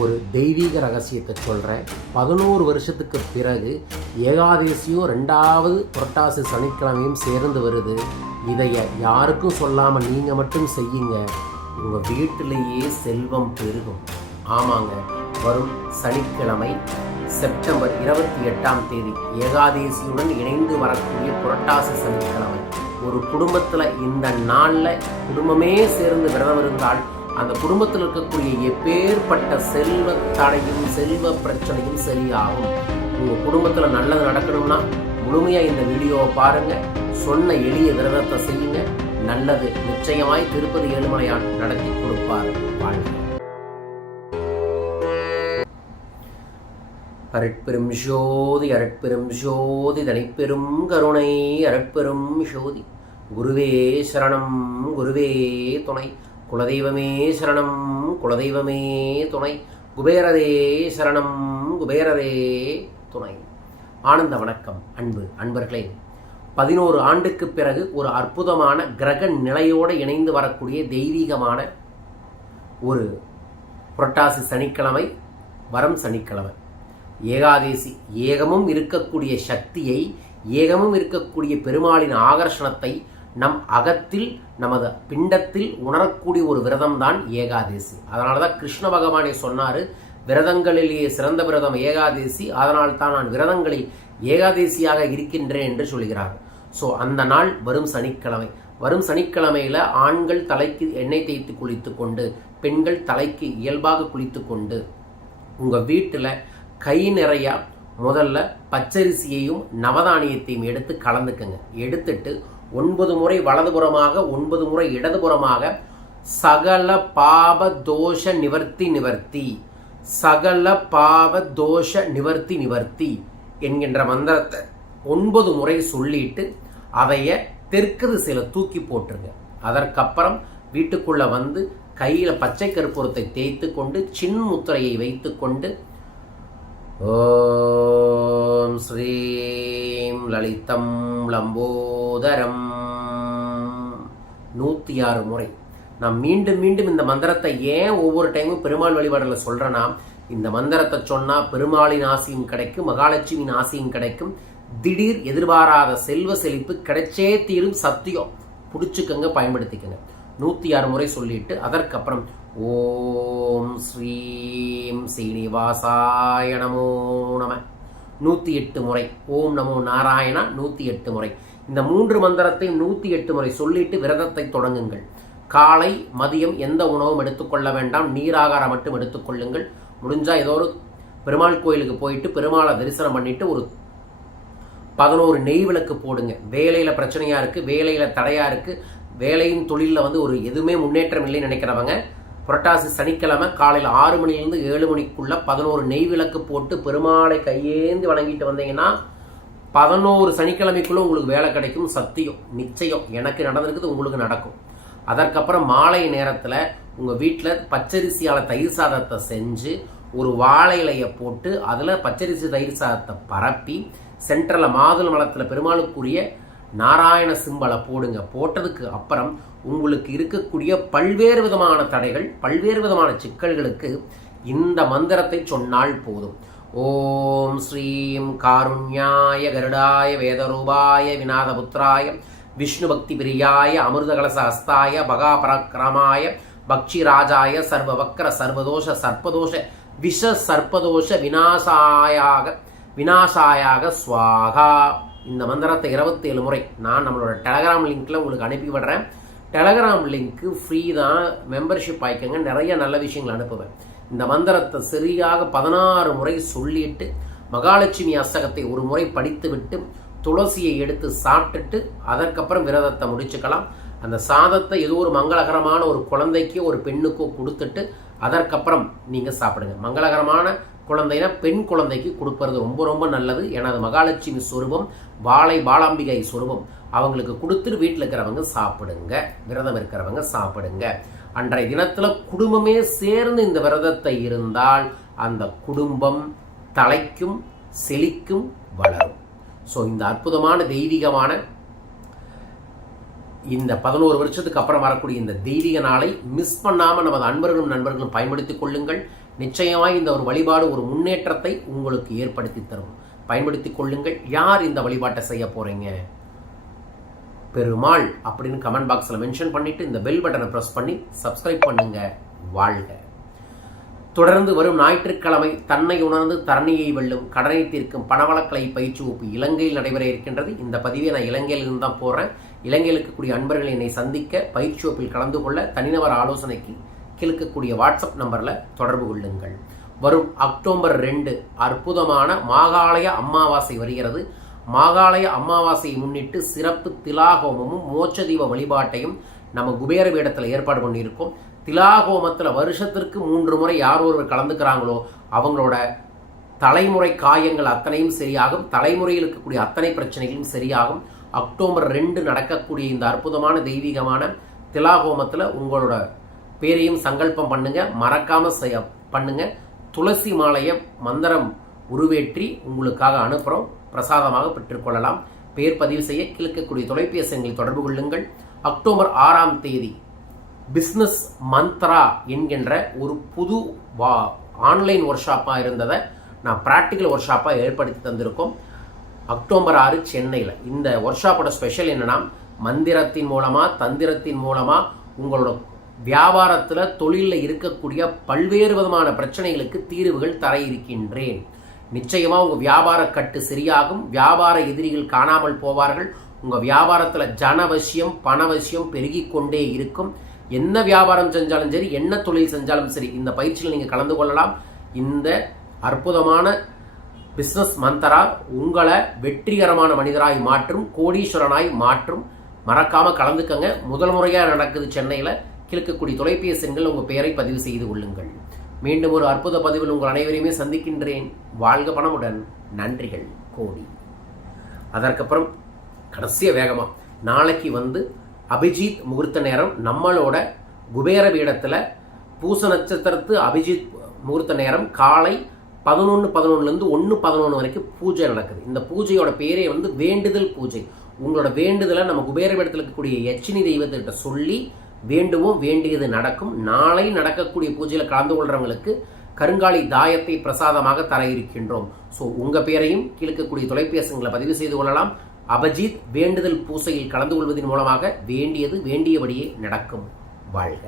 ஒரு தெய்வீக ரகசியத்தை சொல்கிறேன் பதினோரு வருஷத்துக்கு பிறகு ஏகாதேசியும் ரெண்டாவது புரட்டாசி சனிக்கிழமையும் சேர்ந்து வருது. இதைய யாருக்கும் சொல்லாமல் நீங்கள் மட்டும் செய்யுங்க. உங்கள் வீட்டிலேயே செல்வம் பெருகும். ஆமாங்க வரும் சனிக்கிழமை செப்டம்பர் இருபத்தி எட்டாம் தேதி ஏகாதேசியுடன் இணைந்து வரக்கூடிய புரட்டாசி சனிக்கிழமை. ஒரு குடும்பத்தில் இந்த நாளில் குடும்பமே சேர்ந்து விரதம் இருந்தால் அந்த குடும்பத்தில் இருக்கக்கூடிய எப்பேற்பட்ட செல்வ தடையும் செல்வ பிரச்சனையும் சரியாகும். உங்கள் குடும்பத்தில் நல்லது நடக்கணும்னா முழுமையாக இந்த வீடியோவை பாருங்கள் சொன்ன எளிய விரதத்தை செய்யுங்க. நல்லது நிச்சயமாய் திருப்பதி ஏழுமலையான் நடத்தி கொடுப்பார். வாழ்க. அரட்பெரும் ஜோதி அரட்பெரும் ஜோதி தனிப்பெரும் கருணை அரட்பெரும் ஜோதி. குருவே சரணம் குருவே துணை. குலதெய்வமே சரணம் குலதெய்வமே துணை. குபேரரே சரணம் குபேரரே துணை. ஆனந்த வணக்கம் அன்பு அன்பர்களே. பதினோரு ஆண்டுக்கு பிறகு ஒரு அற்புதமான கிரக நிலையோடு இணைந்து வரக்கூடிய தெய்வீகமான ஒரு புரட்டாசி சனிக்கிழமை வரம் சனிக்கிழமை. ஏகாதேசி ஏகமும் இருக்கக்கூடிய சக்தியை ஏகமும் இருக்கக்கூடிய பெருமாளின் ஆகர்ஷணத்தை நம் அகத்தில் நமது பிண்டத்தில் உணரக்கூடிய ஒரு விரதம் தான் ஏகாதேசி. அதனால தான் கிருஷ்ண பகவானே சொன்னார் விரதங்களிலேயே சிறந்த விரதம் ஏகாதேசி அதனால் தான் நான் விரதங்களில் ஏகாதேசியாக இருக்கின்றேன் என்று சொல்கிறார். ஸோ அந்த நாள் வரும் சனிக்கிழமை. வரும் சனிக்கிழமையில் ஆண்கள் தலைக்கு எண்ணெய் தேய்த்து குளித்து கொண்டு பெண்கள் தலைக்கு இயல்பாக குளித்து கொண்டு உங்கள் வீட்டில் கை நிறையா முதல்ல பச்சரிசியையும் நவதானியத்தையும் எடுத்து கலந்துக்கங்க. எடுத்துட்டு ஒன்பது முறை வலதுபுறமாக ஒன்பது முறை இடதுபுறமாக சகல பாப தோஷ நிவர்த்தி நிவர்த்தி சகல பாவ தோஷ நிவர்த்தி நிவர்த்தி என்கின்ற மந்திரத்தை ஒன்பது முறை சொல்லிட்டு அதைய தெற்கு திசையில் தூக்கி போட்டுருங்க. அதற்கப்புறம் வீட்டுக்குள்ள வந்து கையில் பச்சை கற்பூரத்தை தேய்த்து கொண்டு சின் முத்திரையை வைத்து கொண்டு ஓம் ஸ்ரீம் லலிதம் லம்போதரம். நூற்றி ஆறு முறை. நான் மீண்டும் மீண்டும் இந்த மந்திரத்தை ஏன் ஒவ்வொரு டைமும் பெருமாள் வழிபாடில் சொல்கிறேன்னா இந்த மந்திரத்தை சொன்னால் பெருமாளின் ஆசையும் கிடைக்கும் மகாலட்சுமியின் ஆசையும் கிடைக்கும். திடீர் எதிர்பாராத செல்வ செழிப்பு கிடைச்சே தீரும் சத்தியம். பிடிச்சிக்கங்க பயன்படுத்திக்கங்க. நூற்றி ஆறு முறை சொல்லிட்டு அதற்கப்புறம் ஓம் ஸ்ரீம் சீனிவாசாய நமோ நம. நூற்றி எட்டு முறை. ஓம் நமோ நாராயணா நூற்றி எட்டு முறை. இந்த மூன்று மந்திரத்தை நூற்றி எட்டு முறை சொல்லிட்டு விரதத்தை தொடங்குங்கள். காலை மதியம் எந்த உணவும் எடுத்துக்கொள்ள வேண்டாம். நீராகாரம் மட்டும் எடுத்துக்கொள்ளுங்கள் முடிஞ்சால் ஏதோ ஒரு பெருமாள் கோயிலுக்கு போயிட்டு பெருமாளை தரிசனம் பண்ணிட்டு ஒரு பதினோரு நெய் விளக்கு போடுங்க. வேலையில் பிரச்சனையாக இருக்குது வேலையில் தடையாக இருக்குது வேலையும் தொழிலில் வந்து ஒரு எதுவுமே முன்னேற்றம் இல்லைன்னு நினைக்கிறவங்க புரட்டாசி சனிக்கிழமை காலையில் ஆறு மணிலேருந்து ஏழு மணிக்குள்ளே பதினோரு நெய் விளக்கு போட்டு பெருமாளை கையேந்து வணங்கிட்டு வந்தீங்கன்னா பதினோரு சனிக்கிழமைக்குள்ளே உங்களுக்கு வேலை கிடைக்கும் சத்தியம் நிச்சயம். எனக்கு நடந்திருக்குது உங்களுக்கு நடக்கும். அதற்கப்புறம் மாலை நேரத்தில் உங்கள் வீட்டில் பச்சரிசியால் தயிர் சாதத்தை செஞ்சு ஒரு வாழை இலையை போட்டு அதில் பச்சரிசி தயிர் சாதத்தை பரப்பி சென்ட்ரலில் மாதுளை மலத்தில் பெருமாளுக்குரிய நாராயண சிம்பலை போடுங்க. போட்டதுக்கு அப்புறம் உங்களுக்கு இருக்கக்கூடிய பல்வேறு விதமான தடைகள் பல்வேறு விதமான சிக்கல்களுக்கு இந்த மந்திரத்தை சொன்னால் போதும். ஓம் ஸ்ரீம் காருண்யாய கருடாய வேதரூபாய விநாதபுத்திராய விஷ்ணு பக்தி பிரியாய அமிர்தகலசஹஸ்தாய பகாபராக்கிரமாய பக்ஷி ராஜாய சர்வவக்ர சர்வதோஷ சர்ப்பதோஷ விஷ சர்ப்பதோஷ விநாசாயாக விநாசாயாக ஸ்வாகா இந்த மந்திரத்தை இருபத்தேழு முறை நான் நம்மளோட டெலகிராம் லிங்க்கில் உங்களுக்கு அனுப்பி விடுறேன். டெலகிராம் லிங்க்கு ஃப்ரீ தான் மெம்பர்ஷிப் ஆயிக்கங்க. நிறைய நல்ல விஷயங்கள் அனுப்புவேன். இந்த மந்திரத்தை சரியாக பதினாறு முறை சொல்லிட்டு மகாலட்சுமி அஸ்தகத்தை ஒரு முறை படித்துவிட்டு துளசியை எடுத்து சாப்பிட்டுட்டு அதற்கப்புறம் விரதத்தை முடிச்சுக்கலாம். அந்த சாதத்தை ஏதோ ஒரு மங்களகரமான ஒரு குழந்தைக்கோ ஒரு பெண்ணுக்கோ கொடுத்துட்டு அதற்கப்புறம் நீங்கள் சாப்பிடுங்க. மங்களகரமான குழந்தைனா பெண் குழந்தைக்கு கொடுப்பறது ரொம்ப ரொம்ப நல்லது. ஏன்னா அது மகாலட்சுமி சொரூபம் வாழை பாலாம்பிகை சொரூபம். அவங்களுக்கு கொடுத்துட்டு வீட்டில் இருக்கிறவங்க சாப்பிடுங்க. விரதம் இருக்கிறவங்க சாப்பிடுங்க. அன்றைய தினத்தில் குடும்பமே சேர்ந்து இந்த விரதத்தை இருந்தால் அந்த குடும்பம் தலைக்கும் செழிக்கும் வளரும். ஸோ இந்த அற்புதமான தெய்வீகமான இந்த பதினோரு வருஷத்துக்கு அப்புறம் வரக்கூடிய இந்த தெய்வீக நாளை மிஸ் பண்ணாமல் நமது அன்பர்களும் நண்பர்களும் பயன்படுத்திக் கொள்ளுங்கள். நிச்சயமாய் இந்த ஒரு வழிபாடு ஒரு முன்னேற்றத்தை உங்களுக்கு ஏற்படுத்தி தரும். பயன்படுத்திக் கொள்ளுங்கள். யார் இந்த வழிபாட்டை செய்ய போறீங்க? பெருமாள் அப்படின்னு கமெண்ட் பாக்ஸில் மென்ஷன் பண்ணிட்டு இந்த பெல் பட்டனை ப்ரெஸ் பண்ணி சப்ஸ்கிரைப் பண்ணுங்க. வாழ்க. தொடர்ந்து வரும் ஞாயிற்றுக்கிழமை தன்னை உணர்ந்து தரணியை வெல்லும் கடனை தீர்க்கும் பணவளக்கலை பயிற்சி வகுப்பு இலங்கையில் நடைபெற இருக்கின்றது. இந்த பதிவை நான் இலங்கையில் இருந்து தான் போகிறேன் இலங்கையில் இருக்கக்கூடிய அன்பர்கள் என்னை சந்திக்க பயிற்சி வகுப்பில் கலந்து கொள்ள தனிநபர் ஆலோசனைக்கு கிழக்கக்கூடிய வாட்ஸ்அப் நம்பரில் தொடர்பு கொள்ளுங்கள். வரும் அக்டோபர் ரெண்டு அற்புதமான மாகாளய அமாவாசை வருகிறது. மாகாளய அமாவாசையை முன்னிட்டு சிறப்பு திலாகோமமும் மோட்சதீப வழிபாட்டையும் நம்ம குபேர வேடத்தில் ஏற்பாடு பண்ணியிருக்கோம். திலாகோமத்தில் வருஷத்திற்கு மூன்று முறை யார் ஒருவர் கலந்துக்கிறாங்களோ அவங்களோட தலைமுறை காயங்கள் அத்தனையும் சரியாகும். தலைமுறையில் இருக்கக்கூடிய அத்தனை பிரச்சனைகளும் சரியாகும். அக்டோபர் ரெண்டு நடக்கக்கூடிய இந்த அற்புதமான தெய்வீகமான திலாகோமத்தில் உங்களோட பேரையும் சங்கல்பம் பண்ணுங்க மறக்காம செய்ய பண்ணுங்க. துளசி மாலையை மந்திரம் உருவேற்றி உங்களுக்காக அனுப்புகிறோம் பிரசாதமாக பெற்றுக்கொள்ளலாம். பெயர் பதிவு செய்ய கிழக்கக்கூடிய தொலைபேசி தொடர்பு கொள்ளுங்கள். அக்டோபர் ஆறாம் தேதி பிஸ்னஸ் மந்த்ரா என்கின்ற ஒரு புது வா ஆன்லைன் ஒர்க் ஷாப்பாக இருந்ததை நான் ப்ராக்டிக்கல் ஒர்க் ஷாப்பாக ஏற்படுத்தி தந்திருக்கோம். அக்டோபர் ஆறு சென்னையில். இந்த ஒர்க் ஷாப்போட ஸ்பெஷல் என்னென்னா மந்திரத்தின் மூலமாக தந்திரத்தின் மூலமாக உங்களோட வியாபாரத்தில் தொழிலில் இருக்கக்கூடிய பல்வேறு விதமான பிரச்சனைகளுக்கு தீர்வுகள் தர இருக்கின்றேன் நிச்சயமாக உங்கள் வியாபார கட்டு சரியாகும். வியாபார எதிரிகள் காணாமல் போவார்கள். உங்கள் வியாபாரத்தில் ஜனவசியம் பணவசியம் பெருகி கொண்டே இருக்கும். என்ன வியாபாரம் செஞ்சாலும் சரி என்ன தொழில் செஞ்சாலும் சரி இந்த பயிற்சியில் நீங்கள் கலந்து கொள்ளலாம். இந்த அற்புதமான பிஸ்னஸ் மந்தரா உங்களை வெற்றிகரமான மனிதராய் மாற்றும் கோடீஸ்வரனாய் மாற்றும். மறக்காமல் கலந்துக்கங்க. முதல் முறையாக நடக்குது சென்னையில். கிழக்கக்கூடிய தொலைபேசி எண்கள் உங்கள் பெயரை பதிவு செய்து கொள்ளுங்கள். மீண்டும் ஒரு அற்புத பதிவில் உங்கள் அனைவரையுமே சந்திக்கின்றேன். வாழ்க பணமுடன் நன்றிகள். கோடி. அதற்கப்புறம் கடைசிய வேகமாக நாளைக்கு வந்து அபிஜித் முகூர்த்த நேரம் நம்மளோட குபேர பீடத்தில் பூச நட்சத்திரத்து அபிஜித் முகூர்த்த நேரம் காலை பதினொன்று பதினொன்றுலேருந்து ஒன்று பதினொன்று வரைக்கும் பூஜை நடக்குது. இந்த பூஜையோட பேரே வந்து வேண்டுதல் பூஜை. உங்களோட வேண்டுதலை நம்ம குபேர பீடத்தில் இருக்கக்கூடிய யட்சினி தெய்வத்திட்ட சொல்லி வேண்டுவோம் வேண்டியது நடக்கும். நாளை நடக்கக்கூடிய பூஜையில் கலந்து கொள்கிறவங்களுக்கு கருங்காலி தாயத்தை பிரசாதமாக தர இருக்கின்றோம் ஸோ உங்கள் பேரையும் கீழ்க்கக்கூடிய தொலைபேசிகளை பதிவு செய்து கொள்ளலாம். அபஜித் வேண்டுதல் பூசையில் கலந்து கொள்வதன் மூலமாக வேண்டியது வேண்டியபடியே நடக்கும். வாழ்க.